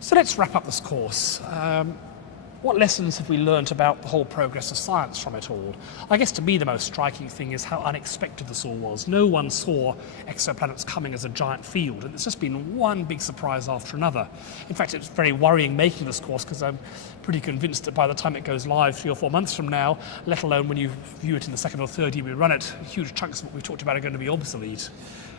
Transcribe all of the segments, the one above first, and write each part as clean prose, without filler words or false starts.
So let's wrap up this course. What lessons have we learnt about the whole progress of science from it all? I guess to me the most striking thing is how unexpected this all was. No one saw exoplanets coming as a giant field, and it's just been one big surprise after another. In fact, it's very worrying making this course because I'm pretty convinced that by the time it goes live 3 or 4 months from now, let alone when you view it in the second or third year we run it, huge chunks of what we talked about are going to be obsolete.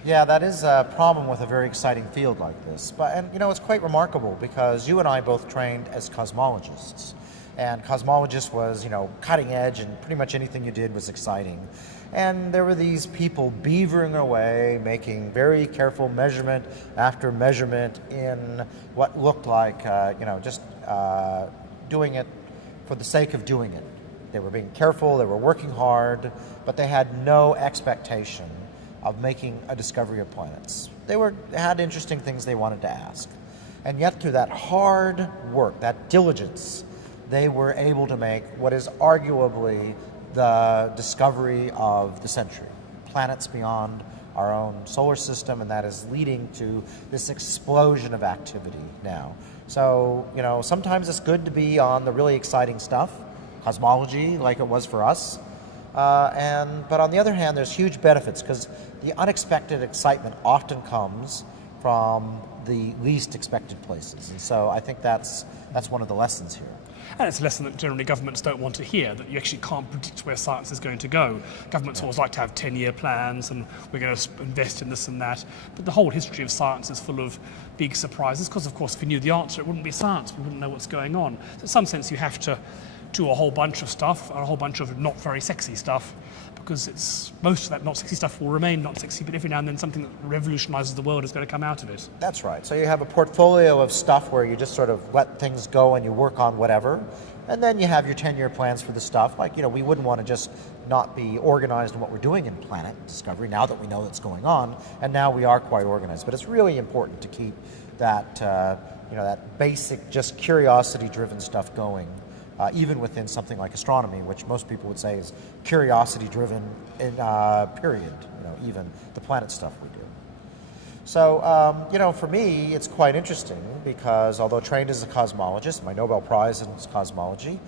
Yeah, that is a problem with a very exciting field like this. And it's quite remarkable because you and I both trained as cosmologists. And cosmologist was, cutting edge, and pretty much anything you did was exciting. And there were these people beavering away, making very careful measurement after measurement in what looked like, just doing it for the sake of doing it. They were being careful, they were working hard, but they had no expectation of making a discovery of planets. They had interesting things they wanted to ask. And yet through that hard work, that diligence, they were able to make what is arguably the discovery of the century. Planets beyond our own solar system, and that is leading to this explosion of activity now. So, sometimes it's good to be on the really exciting stuff, cosmology, like it was for us. But on the other hand, there's huge benefits because the unexpected excitement often comes from the least expected places. And so I think that's one of the lessons here. And it's a lesson that generally governments don't want to hear, that you actually can't predict where science is going to go. Governments always like to have 10-year plans and we're going to invest in this and that. But the whole history of science is full of big surprises because, of course, if we knew the answer, it wouldn't be science. We wouldn't know what's going on. So in some sense, you have to do a whole bunch of stuff and a whole bunch of not very sexy stuff because most of that not sexy stuff will remain not sexy, but every now and then something that revolutionizes the world is going to come out of it. That's right. So you have a portfolio of stuff where you just sort of let things go and you work on whatever. And then you have your 10-year plans for the stuff. Like, we wouldn't want to just not be organized in what we're doing in planet discovery now that we know that's going on. And now we are quite organized. But it's really important to keep that, that basic, just curiosity-driven stuff going. Even within something like astronomy, which most people would say is curiosity-driven in period, even the planet stuff we do. So, for me, it's quite interesting because although trained as a cosmologist, my Nobel Prize in cosmology,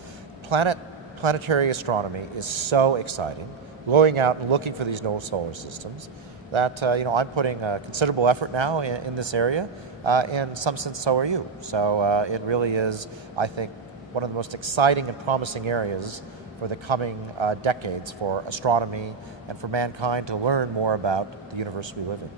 planetary astronomy is so exciting, going out and looking for these new solar systems, that, I'm putting a considerable effort now in this area. In some sense, so are you. So it really is, I think, one of the most exciting and promising areas for the coming decades for astronomy and for mankind to learn more about the universe we live in.